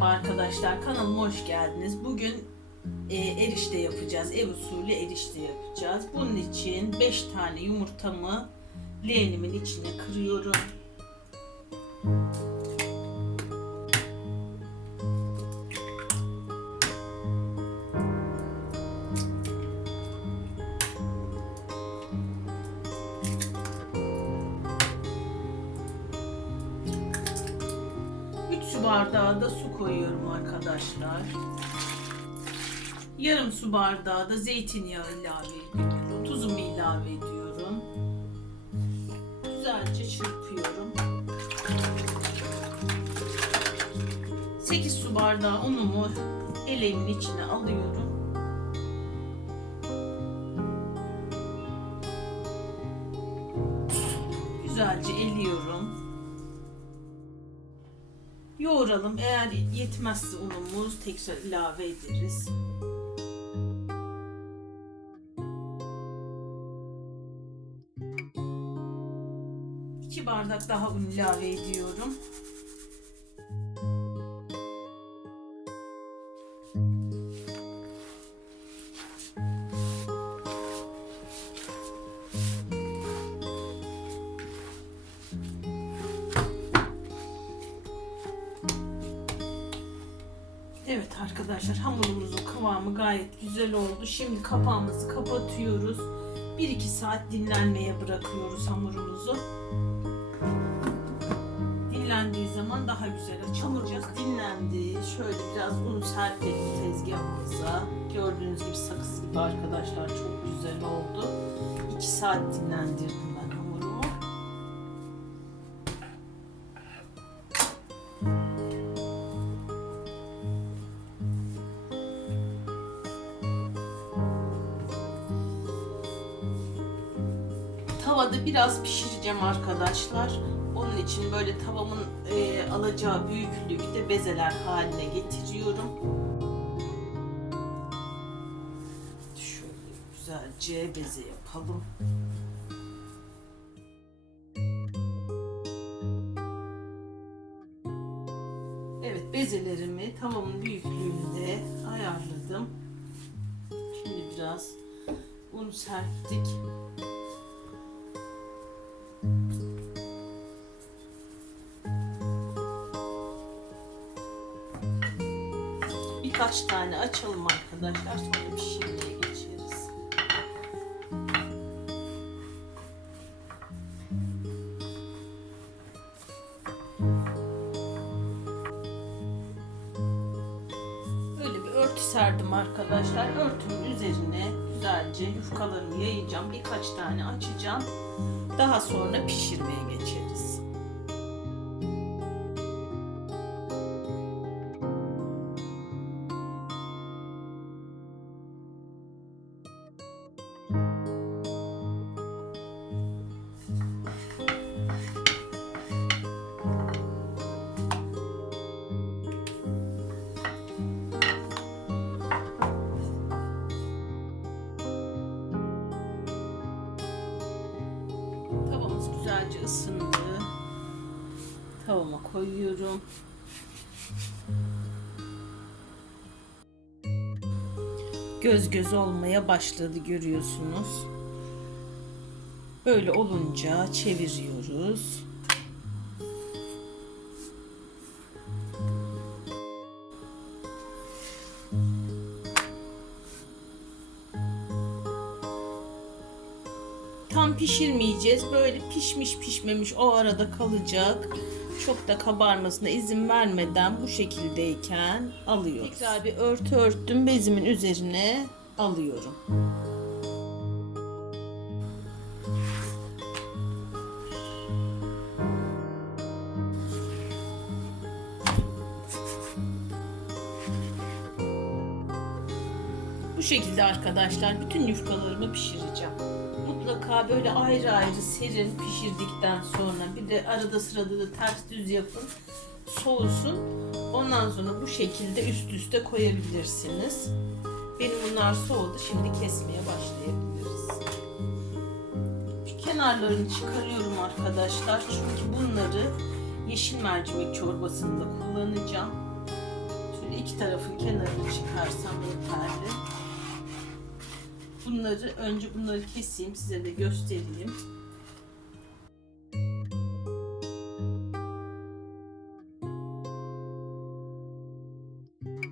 Merhaba arkadaşlar, kanalıma hoş geldiniz. Bugün e, erişte yapacağız, ev usulü erişte yapacağız. Bunun için 5 tane yumurtamı leğenimin içine kırıyorum. Arkadaşlar. Yarım su bardağı da zeytinyağı ilave ediyorum. Tuzumu ilave ediyorum. Güzelce çırpıyorum. 8 su bardağı unumu eleğimin içine alıyorum. Güzelce eliyorum. Yoğuralım. Eğer yetmezse unumuz tekrar ilave ederiz. İki bardak daha un ilave ediyorum. Arkadaşlar hamurumuzun kıvamı gayet güzel oldu. Şimdi kapağımızı kapatıyoruz. 1-2 saat dinlenmeye bırakıyoruz hamurumuzu. Dinlendiği zaman daha güzel açılacak. Dinlendi. Şöyle biraz un serpelim tezgahımıza. Gördüğünüz gibi sakız gibi arkadaşlar çok güzel oldu. 2 saat dinlendirdim Tavada biraz pişireceğim arkadaşlar. Onun için böyle tavamın e, alacağı de bezeler haline getiriyorum. Şöyle güzelce beze yapalım. Evet bezelerimi tavamın büyüklüğünde ayarladım. Şimdi biraz un serptik. Birkaç tane açalım arkadaşlar sonra pişirmeye geçeriz. Böyle bir örtü serdim arkadaşlar. Örtümün üzerine güzelce yufkalarımı yayacağım. Birkaç tane açacağım. Daha sonra pişirmeye geçeriz. Güzelce ısındı. Tavama koyuyorum. Göz göz olmaya başladı görüyorsunuz. Böyle olunca çeviriyoruz. Pişirmeyeceğiz. Böyle pişmiş pişmemiş o arada kalacak. Çok da kabarmasına izin vermeden bu şekildeyken alıyoruz. Tekrar bir örtü örttüm. Bezimin üzerine alıyorum. Bu şekilde arkadaşlar bütün yufkalarımı pişireceğim. Mutlaka böyle ayrı ayrı serin pişirdikten sonra bir de arada sırada da ters düz yapın. Soğusun. Ondan sonra bu şekilde üst üste koyabilirsiniz. Benim bunlar soğudu. Şimdi kesmeye başlayabiliriz. Şu kenarlarını çıkarıyorum arkadaşlar. Çünkü bunları yeşil mercimek çorbasında kullanacağım. iki tarafın kenarını çıkarsam yeterli. Bunları önce bunları keseyim size de göstereyim.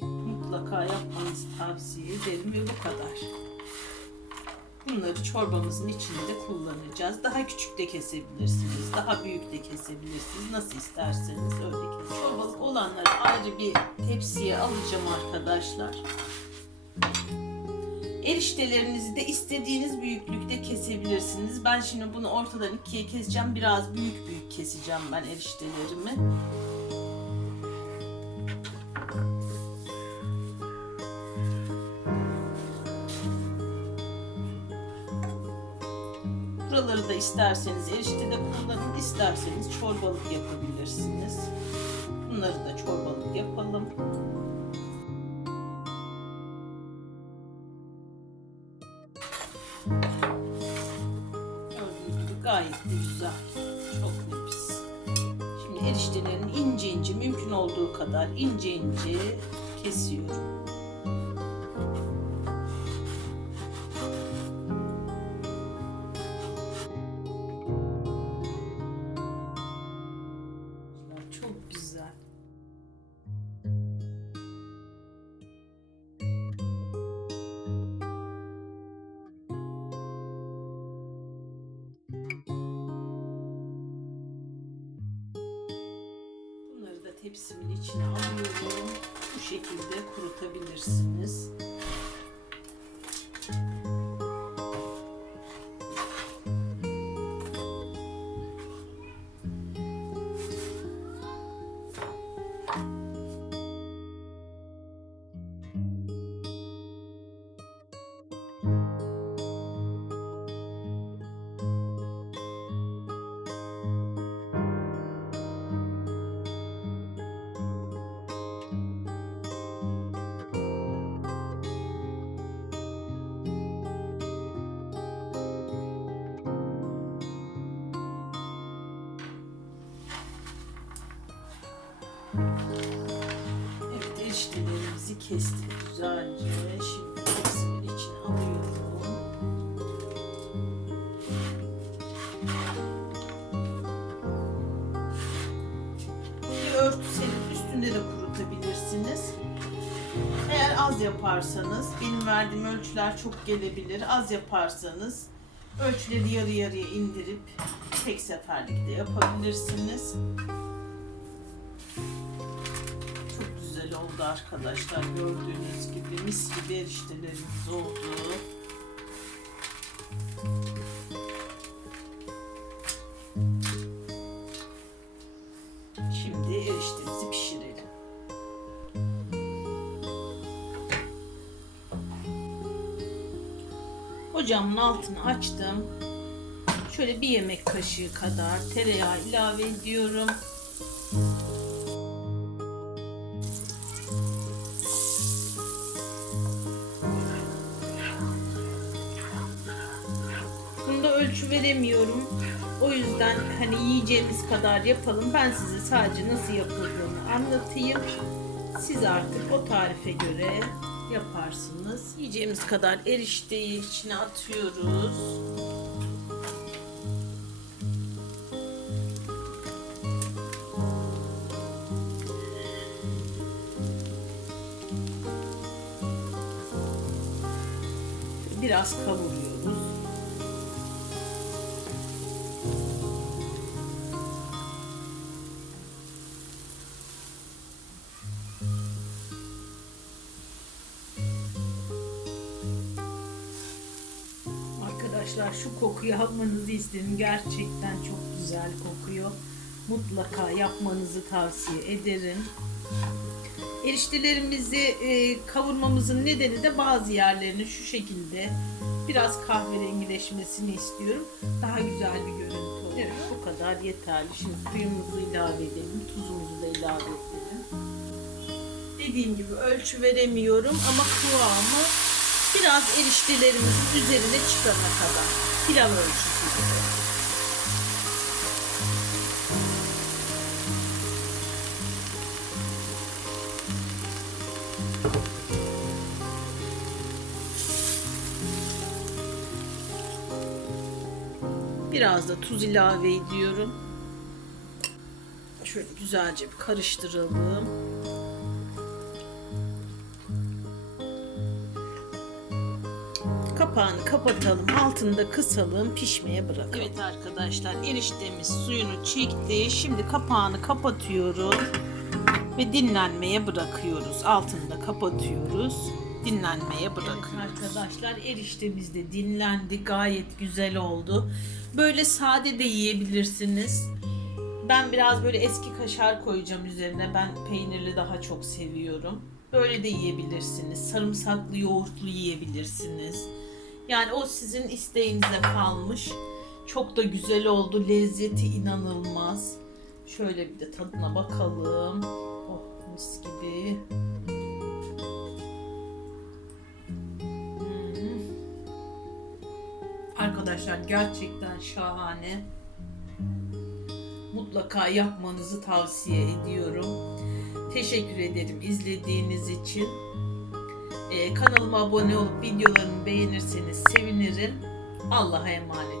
Mutlaka yapmanızı tavsiye ederim ve bu kadar. Bunları çorbamızın içinde kullanacağız. Daha küçük de kesebilirsiniz, daha büyük de kesebilirsiniz. Nasıl isterseniz öyle kesin. Çorbalık olanları ayrı bir tepsiye alacağım arkadaşlar. Eriştelerinizi de istediğiniz büyüklükte kesebilirsiniz. Ben şimdi bunu ortadan ikiye keseceğim. Biraz büyük büyük keseceğim ben eriştelerimi. Buraları da isterseniz eriştede kullanın, isterseniz çorbalık yapabilirsiniz. Bunları da çorbalık yapalım. Gayet de güzel. Çok nefis. Şimdi eriştelerini ince ince mümkün olduğu kadar ince ince kesiyorum. Tepsimin içine alıyorum. Bu şekilde kurutabilirsiniz. Eriştelerimizi kestik güzelce. Şimdi tepsimin içine alıyorum. Bir örtü serip üstünde de kurutabilirsiniz. Eğer az yaparsanız, benim verdiğim ölçüler çok gelebilir. Az yaparsanız ölçüleri yarı yarıya indirip tek seferlikte yapabilirsiniz. Oldu arkadaşlar. Gördüğünüz gibi mis gibi eriştelerimiz oldu. Şimdi eriştemizi pişirelim. Ocağımın altını açtım. Şöyle bir yemek kaşığı kadar tereyağı ilave ediyorum. Ölçü veremiyorum. O yüzden hani yiyeceğimiz kadar yapalım. Ben size sadece nasıl yapıldığını anlatayım. Siz artık o tarife göre yaparsınız. Yiyeceğimiz kadar erişteyi içine atıyoruz. Biraz kavuruyoruz. Arkadaşlar şu kokuyu almanızı istedim. Gerçekten çok güzel kokuyor. Mutlaka yapmanızı tavsiye ederim. Eriştelerimizi e, kavurmamızın nedeni de bazı yerlerini şu şekilde biraz kahverengileşmesini istiyorum. Daha güzel bir görüntü olur. Evet bu kadar yeterli. Şimdi suyumuzu ilave edelim. Tuzumuzu da ilave edelim. Dediğim gibi ölçü veremiyorum ama kıvamı Biraz eriştelerimizin üzerine çıkana kadar. Pilav ölçüsü gibi. Biraz da tuz ilave ediyorum. Şöyle güzelce bir karıştıralım. Kapatalım, altında kısalım, pişmeye bırakalım. Evet arkadaşlar, eriştemiz suyunu çekti. Şimdi kapağını kapatıyorum ve dinlenmeye bırakıyoruz. Altını da kapatıyoruz. Dinlenmeye bırakıyoruz. arkadaşlar eriştemiz de dinlendi. Gayet güzel oldu. Böyle sade de yiyebilirsiniz. Ben biraz böyle eski kaşar koyacağım üzerine. Ben peynirli daha çok seviyorum. Böyle de yiyebilirsiniz. Sarımsaklı yoğurtlu yiyebilirsiniz. Yani o sizin isteğinize kalmış. Çok da güzel oldu. Lezzeti inanılmaz. Şöyle bir de tadına bakalım. Oh mis gibi. Hmm. Arkadaşlar gerçekten şahane. Mutlaka yapmanızı tavsiye ediyorum. Teşekkür ederim izlediğiniz için. Ee, kanalıma abone olup videolarımı beğenirseniz sevinirim. Allah'a emanet.